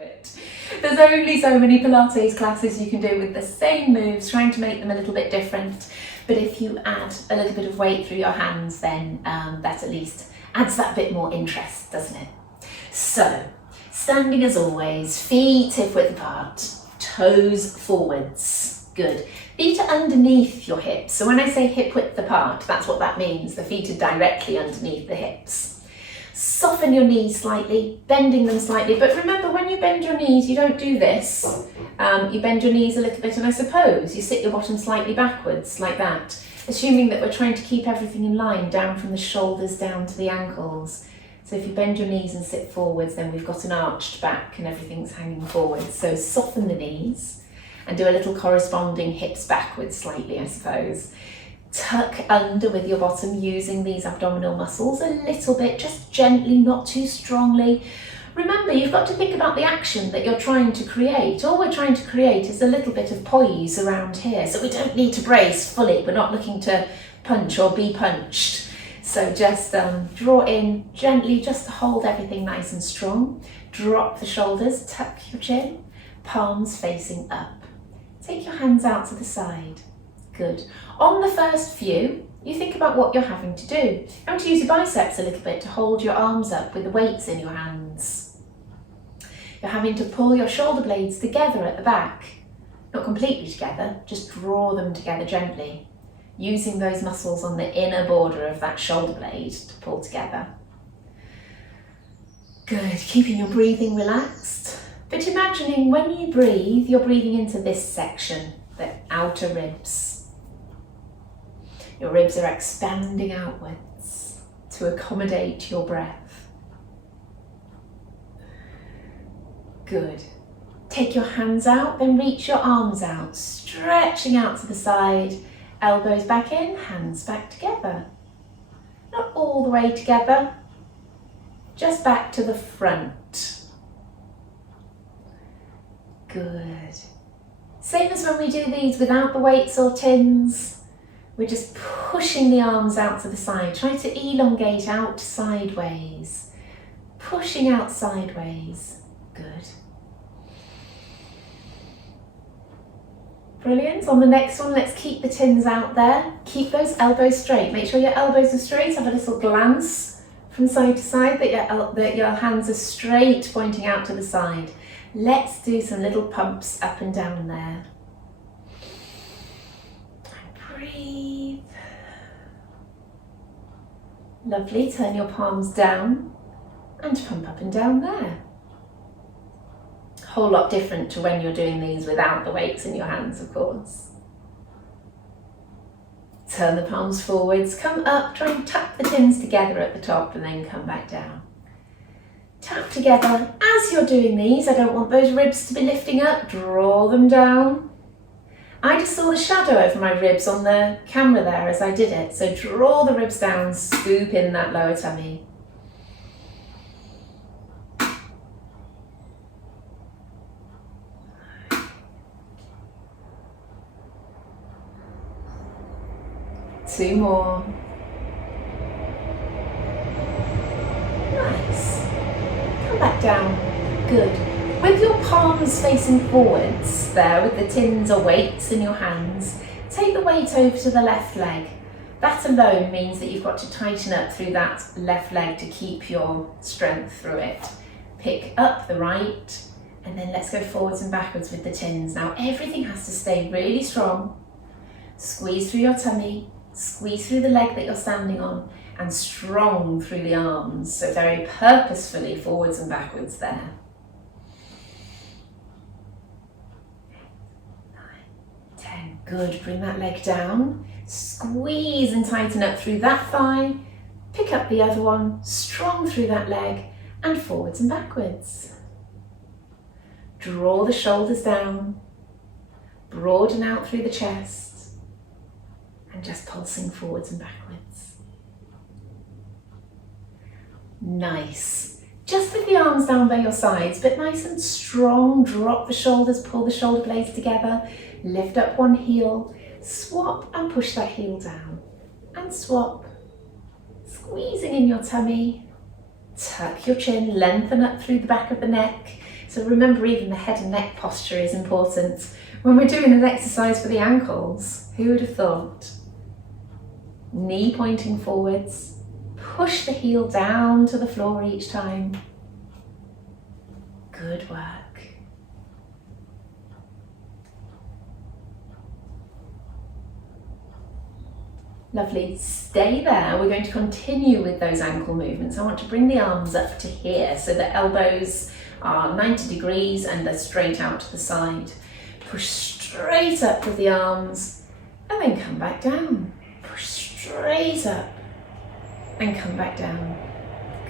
it. There's only so many Pilates classes you can do with the same moves, trying to make them a little bit different. But if you add a little bit of weight through your hands, then that at least adds that bit more interest, doesn't it? So, standing as always, feet hip width apart, toes forwards. Good. Feet are underneath your hips. So when I say hip width apart, that's what that means. The feet are directly underneath the hips. Soften your knees slightly, bending them slightly. But remember, when you bend your knees, you don't do this. You bend your knees a little bit, and I suppose you sit your bottom slightly backwards, like that, assuming that we're trying to keep everything in line, down from the shoulders down to the ankles. So if you bend your knees and sit forwards, then we've got an arched back and everything's hanging forwards. So soften the knees and do a little corresponding hips backwards slightly, I suppose. Tuck under with your bottom, using these abdominal muscles a little bit, just gently, not too strongly. Remember, you've got to think about the action that you're trying to create. All we're trying to create is a little bit of poise around here, so we don't need to brace fully. We're not looking to punch or be punched. So just draw in gently, just to hold everything nice and strong. Drop the shoulders, tuck your chin, palms facing up. Take your hands out to the side. Good. On the first few, you think about what you're having to do. You're having to use your biceps a little bit to hold your arms up with the weights in your hands. You're having to pull your shoulder blades together at the back. Not completely together, just draw them together gently, using those muscles on the inner border of that shoulder blade to pull together. Good. Keeping your breathing relaxed, but imagining when you breathe, you're breathing into this section, the outer ribs. Your ribs are expanding outwards to accommodate your breath. Good. Take your hands out, then reach your arms out, stretching out to the side, elbows back in, hands back together. Not all the way together, just back to the front. Good. Same as when we do these without the weights or tins. We're just pushing the arms out to the side. Try to elongate out sideways. Pushing out sideways. Good. Brilliant. On the next one, let's keep the tins out there. Keep those elbows straight. Make sure your elbows are straight. Have a little glance from side to side, that your hands are straight, pointing out to the side. Let's do some little pumps up and down there. Breathe. Lovely. Turn your palms down and pump up and down there. A whole lot different to when you're doing these without the weights in your hands, of course. Turn the palms forwards, come up, try and tuck the tins together at the top and then come back down. Tap together. As you're doing these, I don't want those ribs to be lifting up, draw them down. I just saw the shadow over my ribs on the camera there as I did it, so draw the ribs down, scoop in that lower tummy. Two more. Nice. Come back down. Good. With your palms facing forwards there, with the tins or weights in your hands, take the weight over to the left leg. That alone means that you've got to tighten up through that left leg to keep your strength through it. Pick up the right, and then let's go forwards and backwards with the tins. Now everything has to stay really strong. Squeeze through your tummy, squeeze through the leg that you're standing on, and strong through the arms. So very purposefully forwards and backwards there. 10. Good. Bring that leg down. Squeeze and tighten up through that thigh. Pick up the other one, strong through that leg, and forwards and backwards. Draw the shoulders down. Broaden out through the chest. And just pulsing forwards and backwards. Nice. Just with the arms down by your sides, but nice and strong. Drop the shoulders, pull the shoulder blades together. Lift up one heel, swap and push that heel down. And swap. Squeezing in your tummy. Tuck your chin, lengthen up through the back of the neck. So remember, even the head and neck posture is important. When we're doing an exercise for the ankles, who would have thought? Knee pointing forwards, push the heel down to the floor each time. Good work. Lovely, stay there. We're going to continue with those ankle movements. I want to bring the arms up to here so the elbows are 90 degrees and they're straight out to the side. Push straight up with the arms and then come back down. Push straight up and come back down.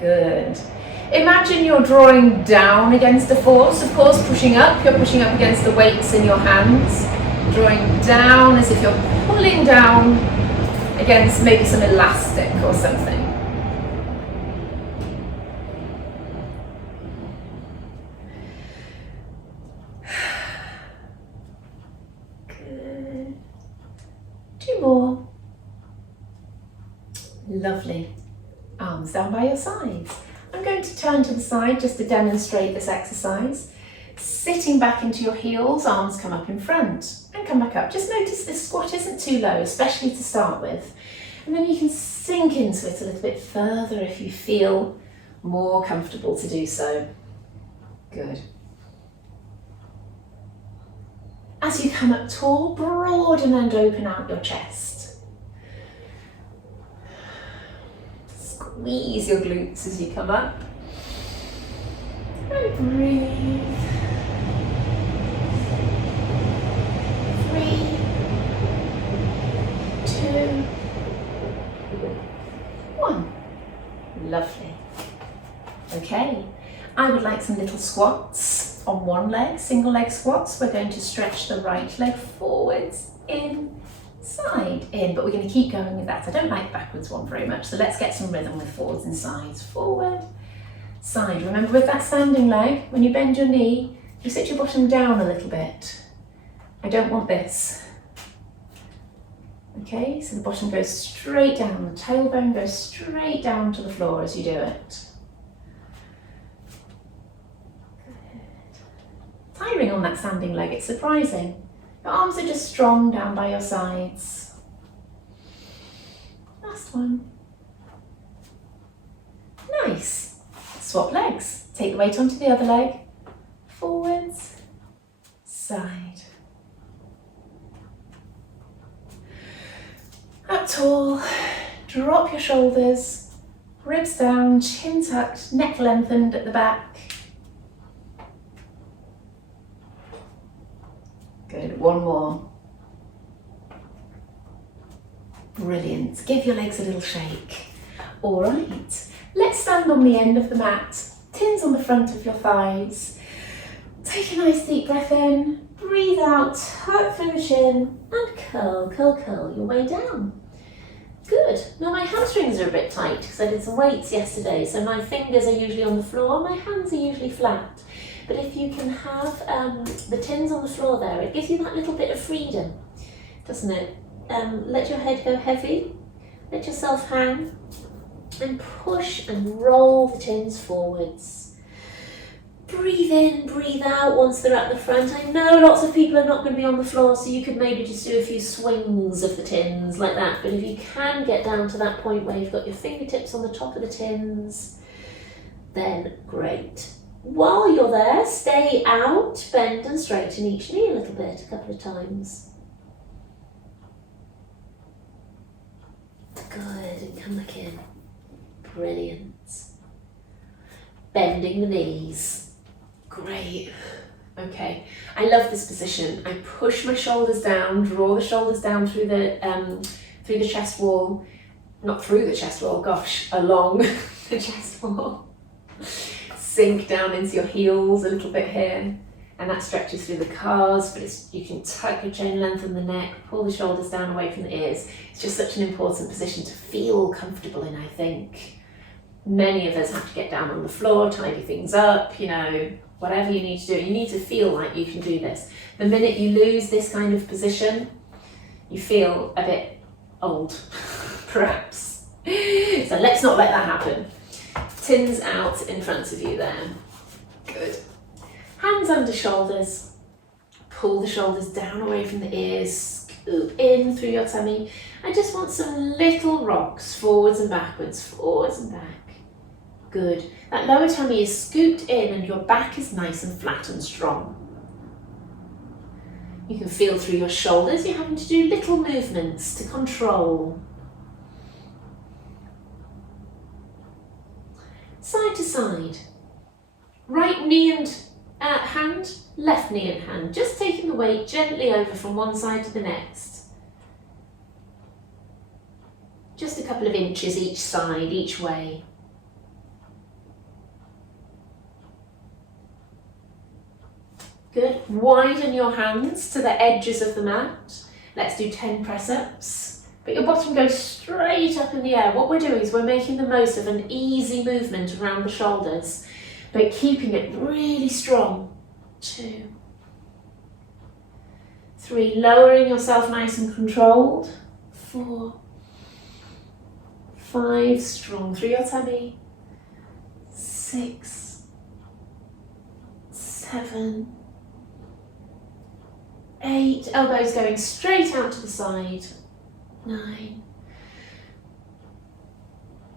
Good. Imagine you're drawing down against a force. Of course, pushing up, you're pushing up against the weights in your hands. Drawing down as if you're pulling down against maybe some elastic or something. Good. 2 more. Lovely. Arms down by your sides. I'm going to turn to the side just to demonstrate this exercise. Sitting back into your heels, arms come up in front and come back up. Just notice this squat isn't too low, especially to start with. And then you can sink into it a little bit further if you feel more comfortable to do so. Good. As you come up tall, broaden and open out your chest. Squeeze your glutes as you come up. And breathe. 3, 2, 1. Lovely. Okay, I would like some little squats on one leg, single leg squats. We're going to stretch the right leg forwards, in, side, in, but we're going to keep going with that. I don't like the backwards one very much, so let's get some rhythm with forwards and sides. Forward, side. Remember, with that standing leg, when you bend your knee, you sit your bottom down a little bit. I don't want this. Okay, so the bottom goes straight down, the tailbone goes straight down to the floor as you do it. Good. Tiring on that standing leg, it's surprising. Your arms are just strong down by your sides. Last one. Nice. Swap legs. Take the weight onto the other leg. Forwards, side. Up tall, drop your shoulders, ribs down, chin tucked, neck lengthened at the back. Good, one more. Brilliant, give your legs a little shake. All right, let's stand on the end of the mat, tins on the front of your thighs. Take a nice deep breath in, breathe out, tuck through the chin, and curl, curl, curl your way down. Good. Now my hamstrings are a bit tight because I did some weights yesterday, so my fingers are usually on the floor, my hands are usually flat. But if you can have the tins on the floor there, it gives you that little bit of freedom, doesn't it? Let your head go heavy, let yourself hang, and push and roll the tins forwards. Breathe in, breathe out once they're at the front. I know lots of people are not going to be on the floor, so you could maybe just do a few swings of the tins like that. But if you can get down to that point where you've got your fingertips on the top of the tins, then great. While you're there, stay out, bend and straighten each knee a little bit, a couple of times. Good, and come back in. Brilliant. Bending the knees. Great. Okay, I love this position. I push my shoulders down, draw the shoulders down through the chest wall, not through the chest wall, gosh, along the chest wall. Sink down into your heels a little bit here, and that stretches through the calves, but you can tuck your chin, lengthen the neck, pull the shoulders down away from the ears. It's just such an important position to feel comfortable in, I think. Many of us have to get down on the floor, tidy things up, you know, whatever you need to do. You need to feel like you can do this. The minute you lose this kind of position, you feel a bit old, perhaps. So let's not let that happen. Tins out in front of you there. Good. Hands under shoulders. Pull the shoulders down away from the ears, scoop in through your tummy. I just want some little rocks, forwards and backwards, forwards and back. Good. That lower tummy is scooped in and your back is nice and flat and strong. You can feel through your shoulders, you're having to do little movements to control. Side to side. Right knee and hand, left knee and hand. Just taking the weight gently over from one side to the next. Just a couple of inches each side, each way. Good. Widen your hands to the edges of the mat. Let's do 10 press-ups. But your bottom goes straight up in the air. What we're doing is we're making the most of an easy movement around the shoulders, but keeping it really strong. 2, 3, lowering yourself nice and controlled. 4, 5, strong through your tummy. 6, 7, 8, elbows going straight out to the side. 9,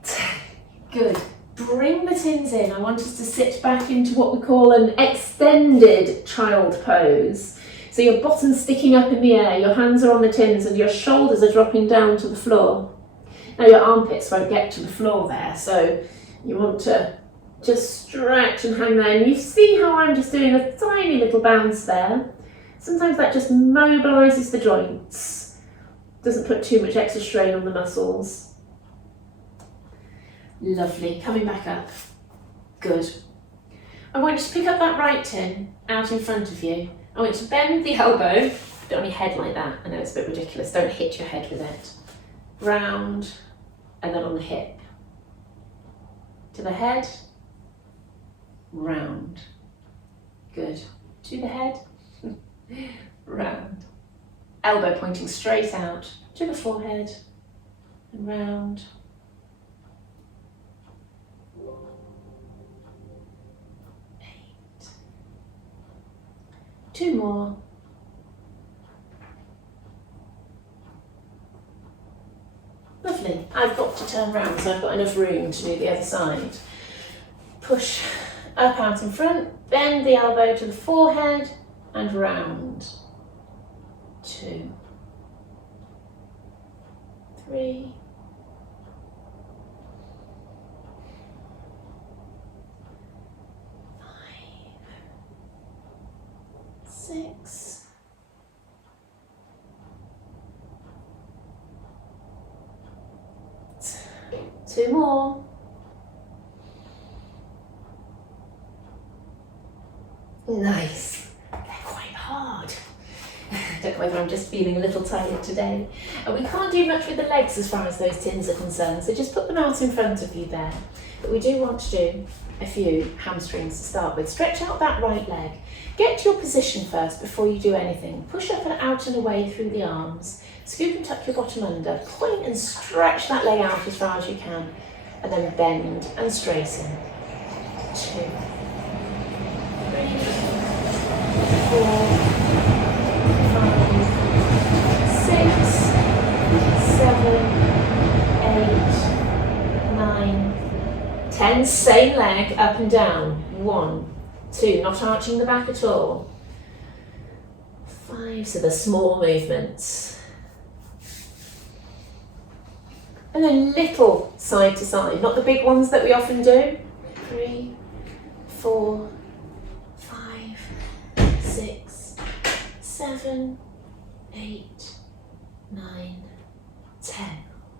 10, good. Bring the tins in. I want us to sit back into what we call an extended child pose. So your bottom's sticking up in the air, your hands are on the tins and your shoulders are dropping down to the floor. Now your armpits won't get to the floor there, so you want to just stretch and hang there. And you see how I'm just doing a tiny little bounce there. Sometimes that just mobilises the joints, doesn't put too much extra strain on the muscles. Lovely, coming back up. Good. I want you to pick up that right tin out in front of you. I want you to bend the elbow, don't on your head like that, I know it's a bit ridiculous, don't hit your head with it. Round, and then on the hip. To the head, round. Good. To the head. Round. Elbow pointing straight out to the forehead and round. 8. 2 more. Lovely. I've got to turn round so I've got enough room to do the other side. Push up out in front, bend the elbow to the forehead and round. 2, 3, 5, 6, 2 more. Nice. They're quite hard. I don't know whether I'm just feeling a little tired today. And we can't do much with the legs as far as those tins are concerned, so just put them out in front of you there. But we do want to do a few hamstrings to start with. Stretch out that right leg. Get to your position first before you do anything. Push up and out and away through the arms. Scoop and tuck your bottom under. Point and stretch that leg out as far as you can. And then bend and straighten. 2, 3, 4, 6, 7, 8, 9, 10. Same leg up and down. 1, 2, not arching the back at all. 5, so the small movements. And then little side to side, not the big ones that we often do. 3, 4, 5, 6, 7, 8, 9, 10.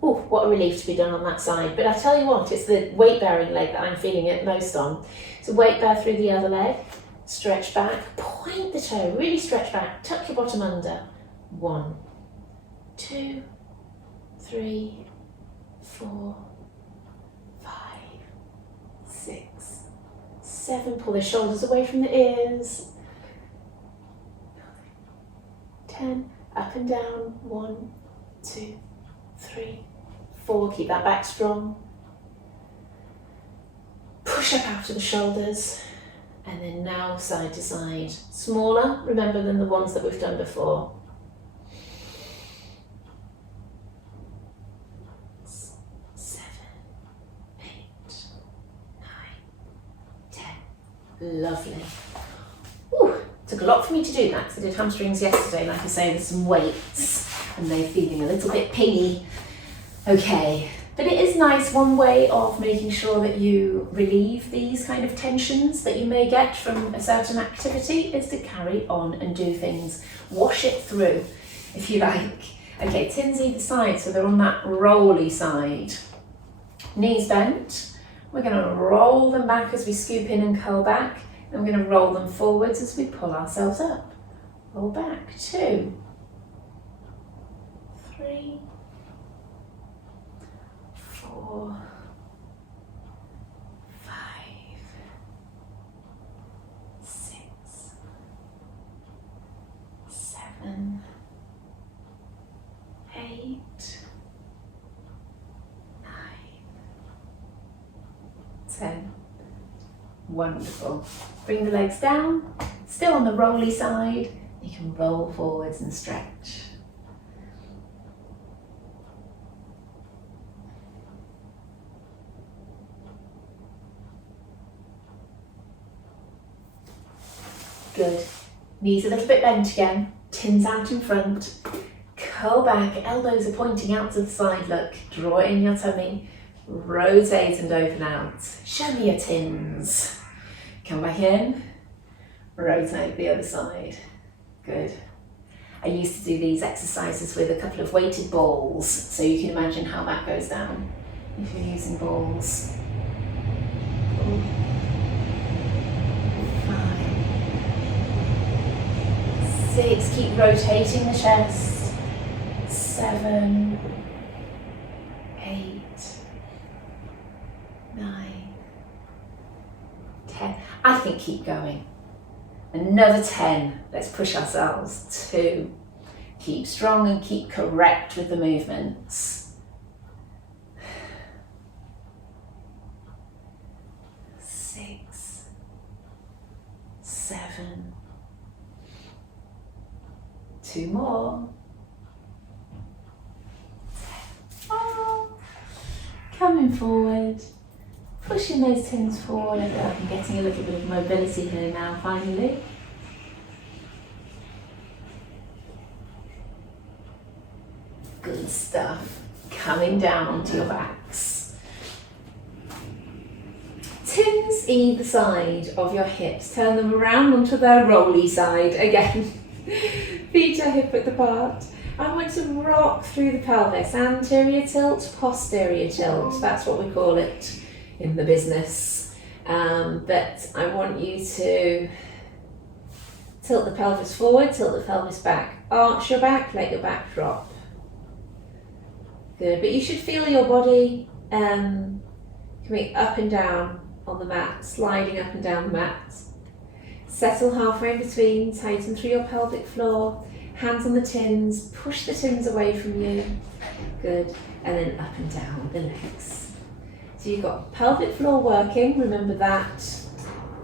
Oh, what a relief to be done on that side. But I tell you what, it's the weight bearing leg that I'm feeling it most on. So weight bear through the other leg, stretch back, point the toe, really stretch back, tuck your bottom under. 1, 2, 3, 4, 5, 6, 7. Pull the shoulders away from the ears. 10. Up and down. 1, 2, 3, 4. Keep that back strong. Push up out of the shoulders And then now side to side. Smaller, remember, than the ones that we've done before. 7, 8, 9, 10. Lovely. Ooh, took a lot for me to do that because I did hamstrings yesterday, like I say, with some weights, and they're feeling a little bit pingy. Okay, but it is nice. One way of making sure that you relieve these kind of tensions that you may get from a certain activity is to carry on and do things. Wash it through, if you like. Okay, tins either side, so they're on that rolly side. Knees bent. We're going to roll them back as we scoop in and curl back. And we're going to roll them forwards as we pull ourselves up. Roll back. 2, 3, 4, 5, 6, 7, 8, 9, 10. Wonderful. Bring the legs down, still on the rolly side. You can roll forwards and stretch. Good. Knees a little bit bent again, tins out in front. Curl back, elbows are pointing out to the side, look. Draw in your tummy, rotate and open out. Show me your tins. Come back in, rotate the other side. Good. I used to do these exercises with a couple of weighted balls, so you can imagine how that goes down if you're using balls. 4, 5, 6, keep rotating the chest. 7, 8, 9, 10. I think keep going. Another 10. Let's push ourselves. 2. Keep strong and keep correct with the movements. 6, 7. 2 more. 10. Oh. Coming forward. Pushing those tins forward. I feel like I'm getting a little bit of mobility here now, finally. Good stuff. Coming down onto your backs. Tins either side of your hips. Turn them around onto their rolly side. Again, feet are hip width apart. I want to rock through the pelvis. Anterior tilt, posterior tilt. That's what we call it in the business, but I want you to tilt the pelvis forward, tilt the pelvis back, arch your back, let your back drop. Good, but you should feel your body coming up and down on the mat, sliding up and down the mat. Settle halfway in between, tighten through your pelvic floor, hands on the tins, push the tins away from you. Good, and then up and down with the legs. So you've got pelvic floor working, remember that.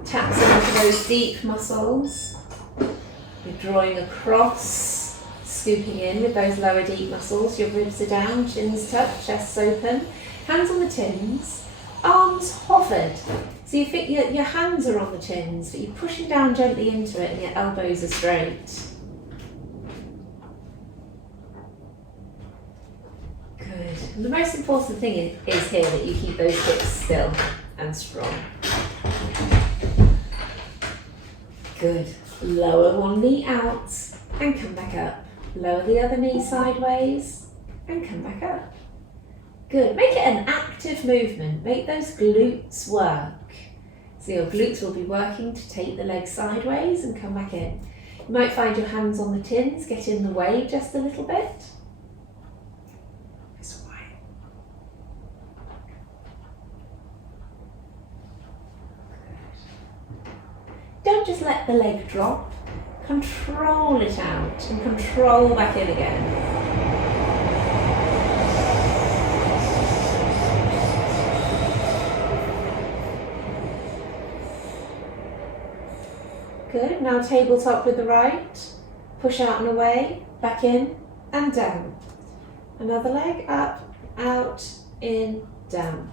Taps into those deep muscles. You're drawing across, scooping in with those lower deep muscles. Your ribs are down, chins tucked, chests open. Hands on the tins, arms hovered. So you think your hands are on the tins, but you're pushing down gently into it and your elbows are straight. Good. And the most important thing is here that you keep those hips still and strong. Good. Lower one knee out and come back up. Lower the other knee sideways and come back up. Good. Make it an active movement. Make those glutes work. So your glutes will be working to take the legs sideways and come back in. You might find your hands on the tins get in the way just a little bit. Don't just let the leg drop, control it out and control back in again. Good. Now tabletop with the right. Push out and away, back in and down. Another leg, up, out, in, down.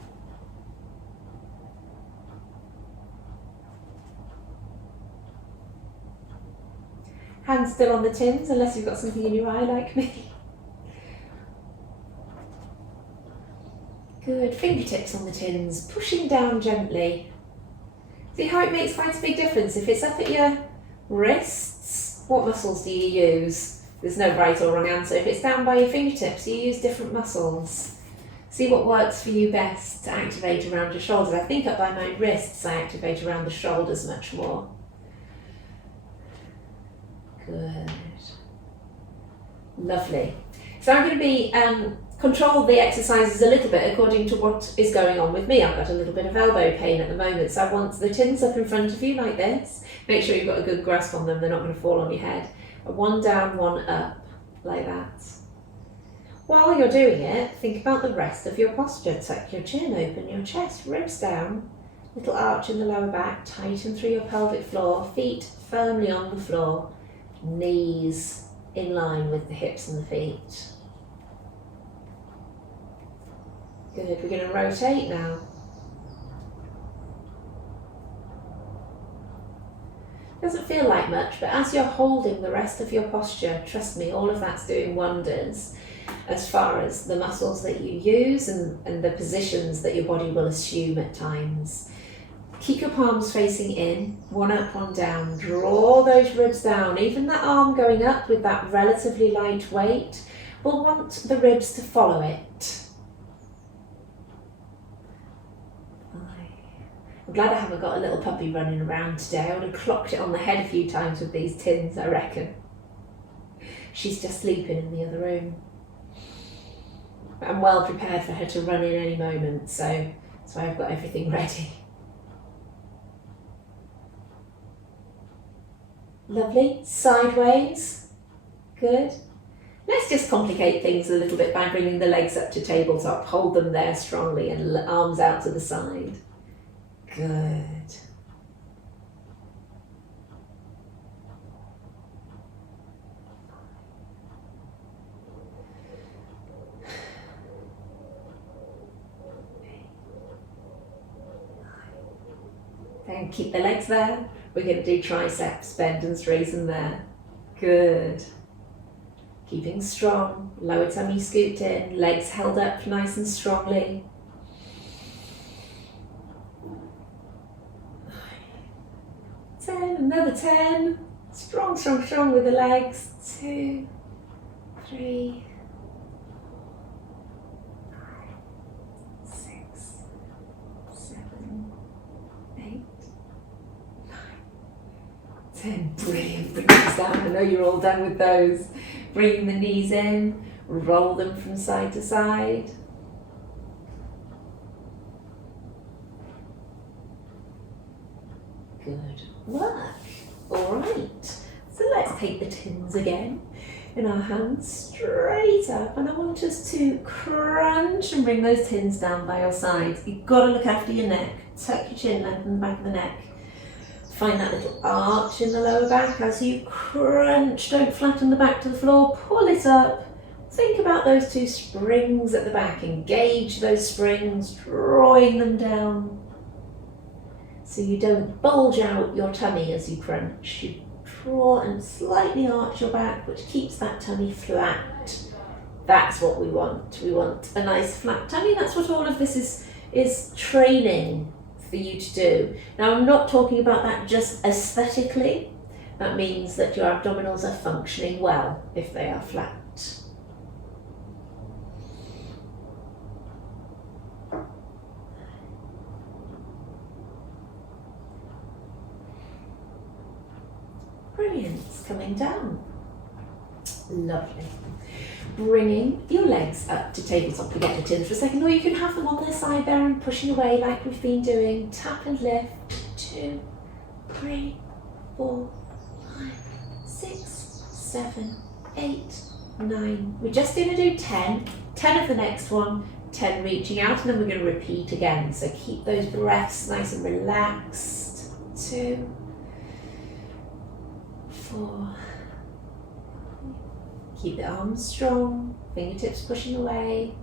Hands still on the tins, unless you've got something in your eye like me. Good. Fingertips on the tins, pushing down gently. See how it makes quite a big difference? If it's up at your wrists, what muscles do you use? There's no right or wrong answer. If it's down by your fingertips, you use different muscles. See what works for you best to activate around your shoulders. I think up by my wrists, I activate around the shoulders much more. Good. Lovely. So I'm going to be control the exercises a little bit according to what is going on with me. I've got a little bit of elbow pain at the moment, so I want the tins up in front of you like this. Make sure you've got a good grasp on them, they're not going to fall on your head. One down, one up, like that. While you're doing it, think about the rest of your posture. Tuck your chin, open your chest, ribs down, little arch in the lower back, tighten through your pelvic floor, feet firmly on the floor, knees in line with the hips and the feet. Good, we're going to rotate now. Doesn't feel like much, but as you're holding the rest of your posture, trust me, all of that's doing wonders as far as the muscles that you use and the positions that your body will assume at times. Keep your palms facing in, one up, one down. Draw those ribs down. Even that arm going up with that relatively light weight, we'll want the ribs to follow it. I'm glad I haven't got a little puppy running around today. I would have clocked it on the head a few times with these tins, I reckon. She's just sleeping in the other room. But I'm well prepared for her to run in any moment, so that's why I've got everything ready. Lovely. Sideways. Good. Let's just complicate things a little bit by bringing the legs up to tabletop. Hold them there strongly and arms out to the side. Good. And keep the legs there. We're going to do triceps, bend and straighten there. Good. Keeping strong, lower tummy scooped in, legs held up nice and strongly. 10, another 10. Strong, strong, strong with the legs. 2, 3, 5, 6, 7, 8, 9, 10. Brilliant. Bring these down. I know you're all done with those. Bring the knees in, roll them from side to side. Good work. All right. So let's take the tins again in our hands straight up, and I want us to crunch and bring those tins down by your sides. You've got to look after your neck. Tuck your chin, lengthen the back of the neck. Find that little arch in the lower back as you crunch. Don't flatten the back to the floor. Pull it up. Think about those two springs at the back. Engage those springs, drawing them down so you don't bulge out your tummy as you crunch. You draw and slightly arch your back, which keeps that tummy flat. That's what we want. We want a nice flat tummy. That's what all of this is training for you to do. Now, I'm not talking about that just aesthetically. That means that your abdominals are functioning well if they are flat. Brilliant. It's coming down. Lovely. Bringing your legs up to tabletop. Forget the tins for a second, or you can have them on their side there and pushing away like we've been doing. Tap and lift. 2, 3, 4, 5, 6, 7, 8, 9. We're just going to do 10. 10 of the next one. 10 reaching out, and then we're going to repeat again. So keep those breaths nice and relaxed. 2, 4. Keep the arms strong, fingertips pushing away.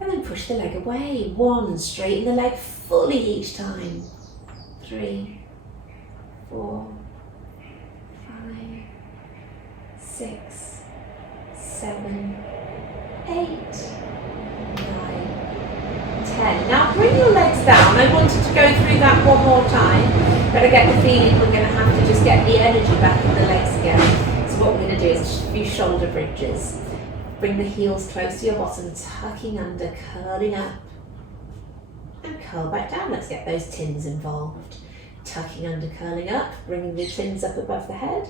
And then push the leg away. 1, straighten the leg fully each time. 3, 4, 5, 6, 7, 8, 9, 10. Now bring your legs down. I wanted to go through that one more time, but I get the feeling we're going to have to just get the energy back in the legs again. So what we're going to do is a few shoulder bridges. Bring the heels close to your bottom, tucking under, curling up, and curl back down. Let's get those tins involved. Tucking under, curling up, bringing the tins up above the head,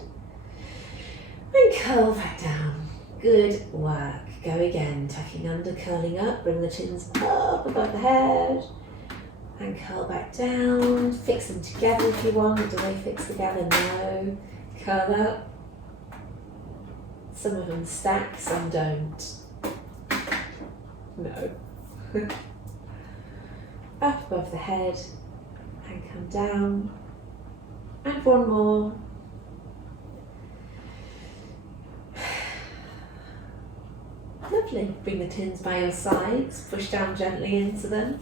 and curl back down. Good work. Go again, tucking under, curling up, bring the tins up above the head, and curl back down. Fix them together if you want. Do they fix together? No. Curl up. Some of them stack, some don't. No. Up above the head and come down. And one more. Lovely. Bring the tins by your sides, push down gently into them.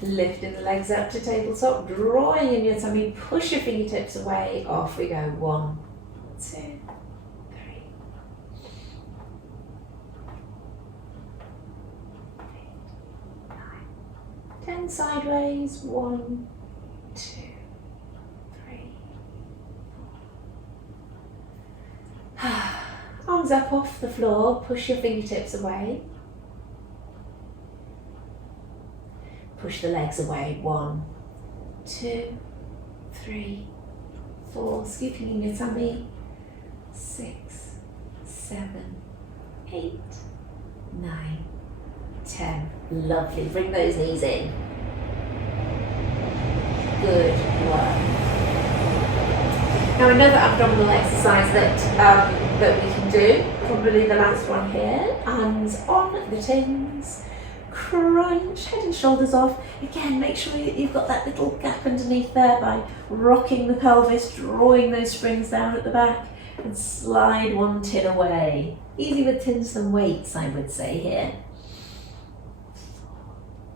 Lifting the legs up to tabletop, drawing in your tummy, push your fingertips away. Off we go. 1, 2, 10 sideways. 1, 2, 3, 4. Arms up off the floor, push your fingertips away. Push the legs away. 1, 2, 3, 4. Scooping in your tummy. 6, 7, 8, 9, 10. Lovely. Bring those knees in. Good work. Now another abdominal exercise that we can do, probably the last one here, hands on the tins, crunch, head and shoulders off. Again, make sure you've got that little gap underneath there by rocking the pelvis, drawing those springs down at the back, and slide one tin away. Easy with tins than weights, I would say here.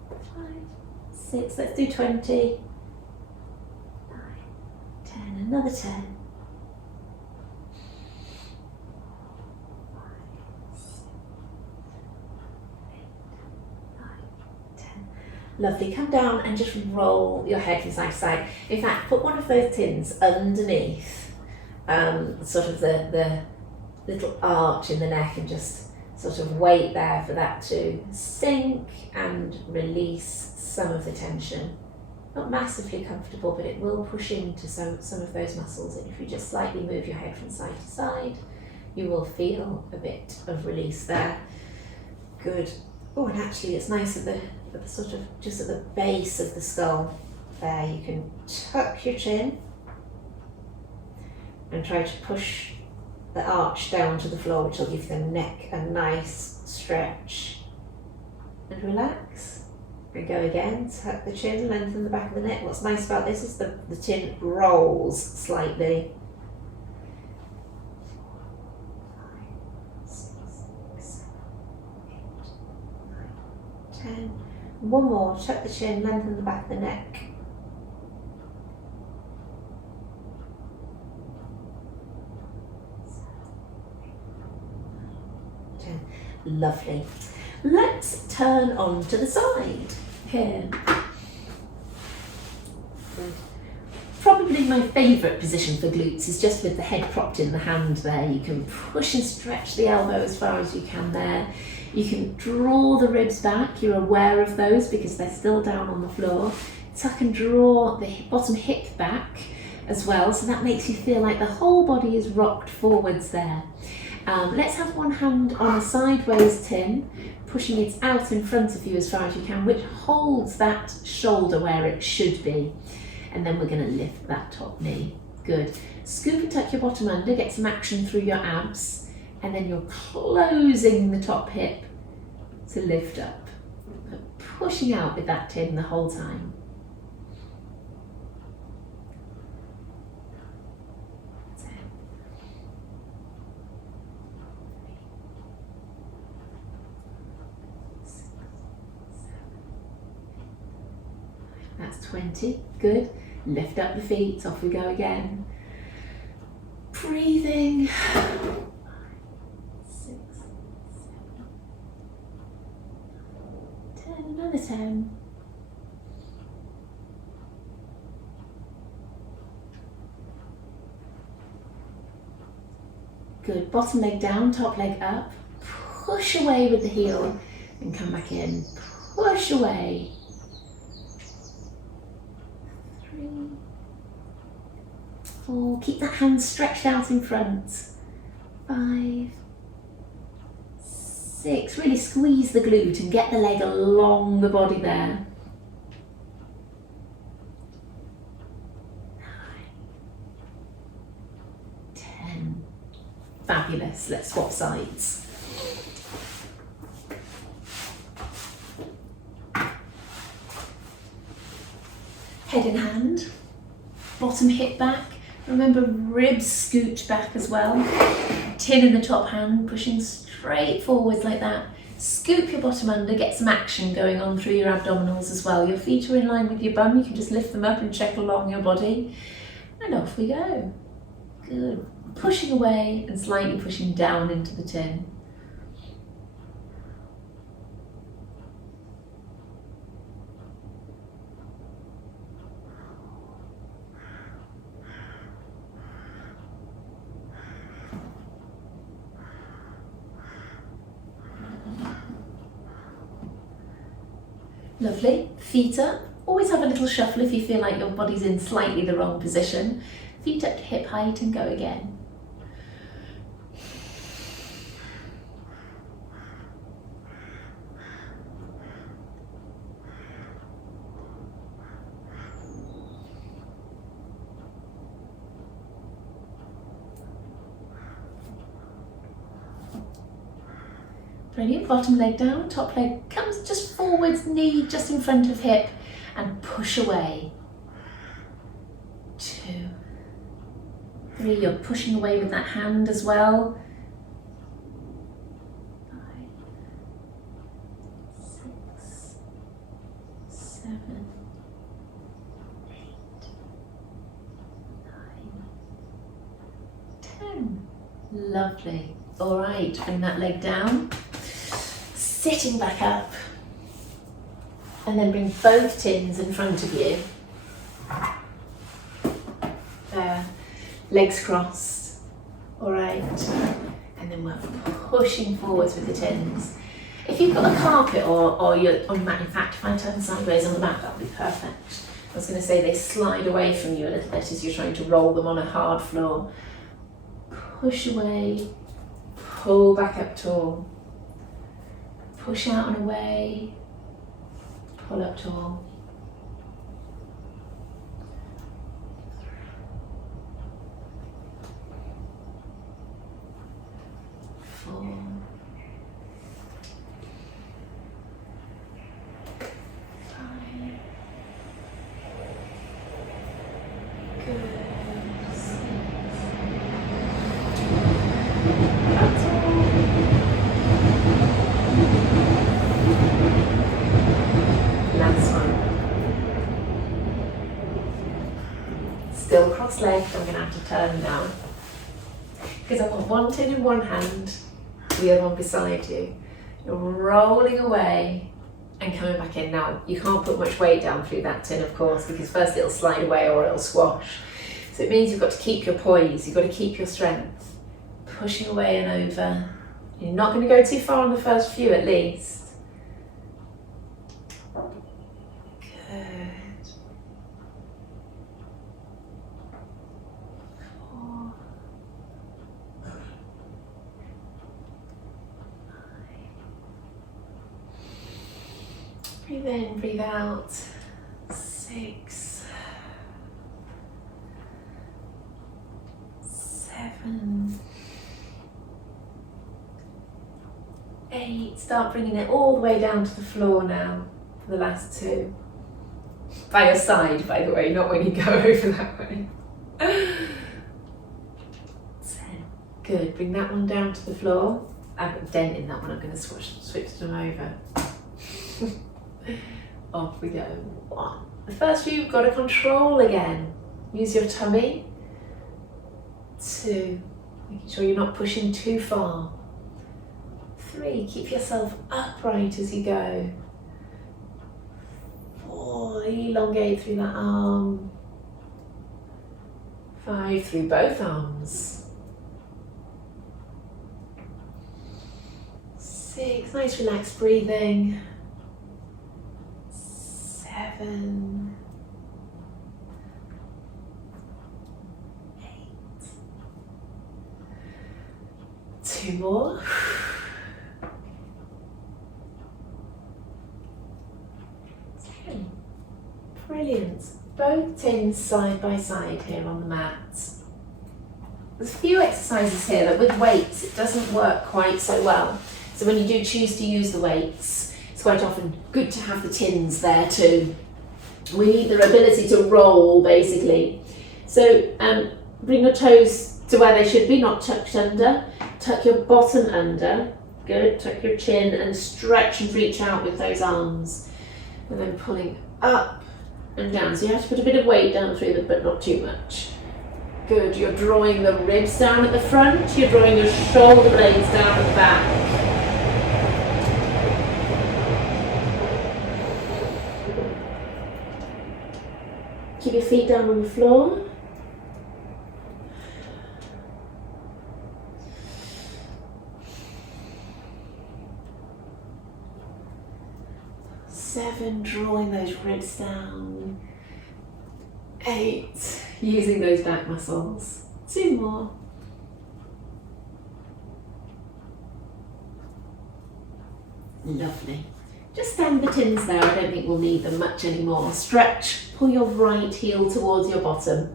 4, 5, 6, let's do 20. 9, 10, another 10. 10. Lovely, come down and just roll your head from side to side. In fact, put one of those tins underneath sort of the little arch in the neck and just sort of wait there for that to sink and release some of the tension. Not massively comfortable, but it will push into some of those muscles, and if you just slightly move your head from side to side, you will feel a bit of release there. Good. Oh, and actually it's nice at the sort of just at the base of the skull there. You can tuck your chin and try to push the arch down to the floor, which will give the neck a nice stretch. And relax. And go again, tuck the chin, lengthen the back of the neck. What's nice about this is the chin rolls slightly. 5, 6, 7, 8, 9, 10. One more, tuck the chin, lengthen the back of the neck. 10. Lovely. Let's turn on to the side here. Probably my favourite position for glutes is just with the head propped in the hand there. You can push and stretch the elbow as far as you can there. You can draw the ribs back. You're aware of those because they're still down on the floor. Tuck and draw the bottom hip back as well, so that makes you feel like the whole body is rocked forwards there. Let's have one hand on a sideways tin, pushing it out in front of you as far as you can, which holds that shoulder where it should be. And then we're going to lift that top knee. Good. Scoop and tuck your bottom under, get some action through your abs, and then you're closing the top hip to lift up. Pushing out with that tin the whole time. That's 20. Good. Lift up the feet. Off we go again. Breathing. 6, 7, 10. Another 10. Good. Bottom leg down, top leg up. Push away with the heel and come back in. Push away. 3, 4. Keep that hand stretched out in front. 5, 6. Really squeeze the glute and get the leg along the body there. 9, 10. Fabulous. Let's swap sides. Head in hand, bottom hip back. Remember, ribs scoot back as well. Tin in the top hand, pushing straight forwards like that. Scoop your bottom under, get some action going on through your abdominals as well. Your feet are in line with your bum. You can just lift them up and check along your body. And off we go. Good. Pushing away and slightly pushing down into the tin. Lovely. Feet up. Always have a little shuffle if you feel like your body's in slightly the wrong position. Feet up to hip height and go again. Brilliant. Bottom leg down, top leg comes just forwards, knee just in front of hip, and push away. 2, 3. You're pushing away with that hand as well. 5, 6, 7, 8, 9, 10. Lovely. All right, bring that leg down. Sitting back up, and then bring both tins in front of you. There, legs crossed. All right, and then we're pushing forwards with the tins. If you've got a carpet or you're on mat, in fact, if I turn sideways on the mat, that would be perfect. I was going to say they slide away from you a little bit as you're trying to roll them on a hard floor. Push away, pull back up tall. Push out and away, pull up tall. 4, 5, good. 6, up tall. Last one. Still cross-legged, I'm going to have to turn now. Because I want one tin in one hand, the other one beside you. You're rolling away and coming back in. Now, you can't put much weight down through that tin, of course, because first it'll slide away or it'll squash. So it means you've got to keep your poise, you've got to keep your strength. Pushing away and over. You're not going to go too far on the first few at least. Good. 4, 5, breathe in, breathe out. 6, 7, 8. Start bringing it all the way down to the floor now for the last 2. By your side, by the way, not when you go over that way. 10. Good. Bring that one down to the floor. I've got a dent in that one. I'm going to switch them over. Off we go. 1, The first few you've got to control again. Use your tummy. 2, making sure you're not pushing too far. 3, keep yourself upright as you go. 4, elongate through that arm. 5, through both arms. 6, nice relaxed breathing. 7, 8. 2 more. 10. Brilliant. Both tins side by side here on the mat. There's a few exercises here that with weights it doesn't work quite so well. So when you do choose to use the weights, it's quite often good to have the tins there too. We need their ability to roll basically. So bring your toes to where they should be, not tucked under. Tuck your bottom under. Good. Tuck your chin and stretch and reach out with those arms. And then pulling up and down. So you have to put a bit of weight down through them, but not too much. Good. You're drawing the ribs down at the front. You're drawing your shoulder blades down at the back. Keep your feet down on the floor. Seven, drawing those ribs down. 8, using those back muscles. 2 more. Lovely. Just stand the tins there, I don't think we'll need them much anymore. Stretch, pull your right heel towards your bottom.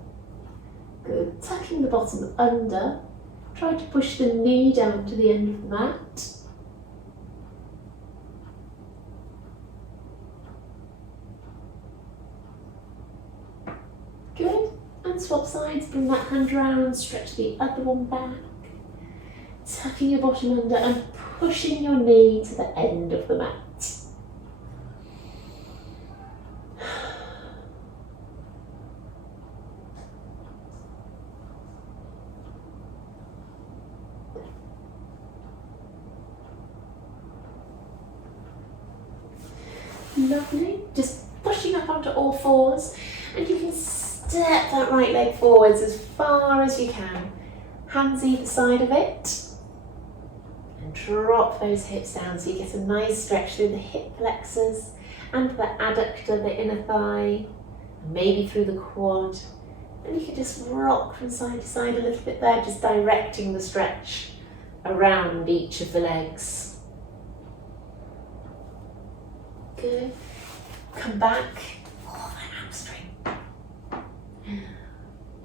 Good, tucking the bottom under. Try to push the knee down to the end of the mat. Good, and swap sides, bring that hand round, stretch the other one back. Tucking your bottom under and pushing your knee to the end of the mat. Lovely. Just pushing up onto all fours, and you can step that right leg forwards as far as you can. Hands either side of it. And drop those hips down so you get a nice stretch through the hip flexors and the adductor, the inner thigh, and maybe through the quad. And you can just rock from side to side a little bit there, just directing the stretch around each of the legs. Good. Come back. Oh, that hamstring.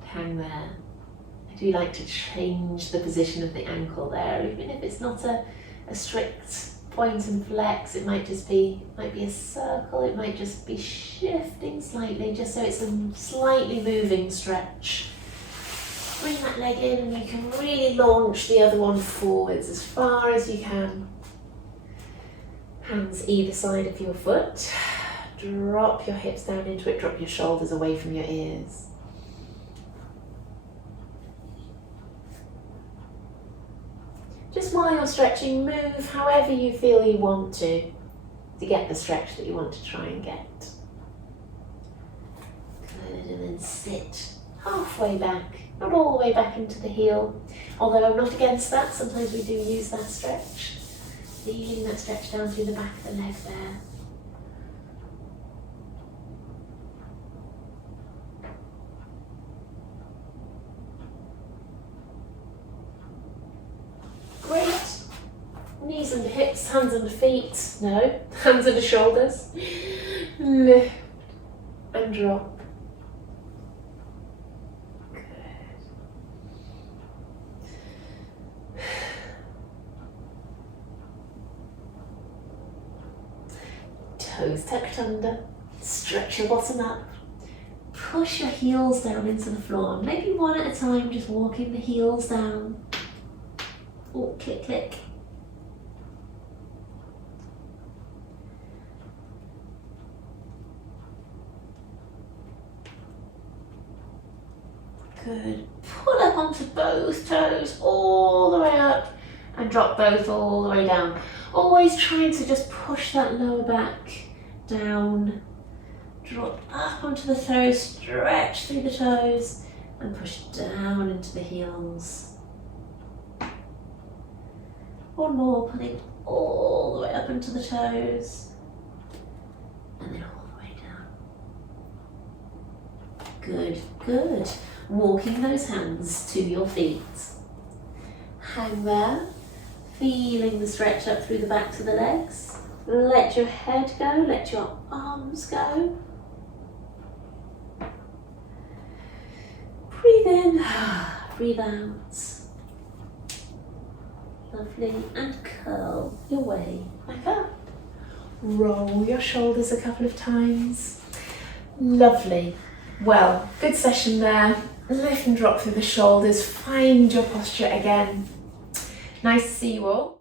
Hang there. I do like to change the position of the ankle there, even if it's not a strict point and flex. It might just be, a circle. It might just be shifting slightly, just so it's a slightly moving stretch. Bring that leg in, and you can really launch the other one forwards as far as you can. Hands either side of your foot. Drop your hips down into it, drop your shoulders away from your ears. Just while you're stretching, move however you feel you want to get the stretch that you want to try and get. Good, and then sit halfway back, not all the way back into the heel, although I'm not against that. Sometimes we do use that stretch. Feeling that stretch down through the back of the leg there. Great. Knees under hips, hands under feet. No, hands under shoulders. Lift and drop. Toes tucked under, stretch your bottom up, push your heels down into the floor, maybe one at a time, just walking the heels down. Oh, click, click. Good. Pull up onto both toes all the way up and drop both all the way down. Always trying to just push that lower back down. Drop up onto the toes, stretch through the toes and push down into the heels. One more, pulling all the way up into the toes and then all the way down. Good, good. Walking those hands to your feet. Hang there, feeling the stretch up through the backs of the legs. Let your head go, let your arms go. Breathe in, breathe out. Lovely, and curl your way back up. Roll your shoulders a couple of times. Lovely. Well, good session there. Lift and drop through the shoulders. Find your posture again. Nice to see you all.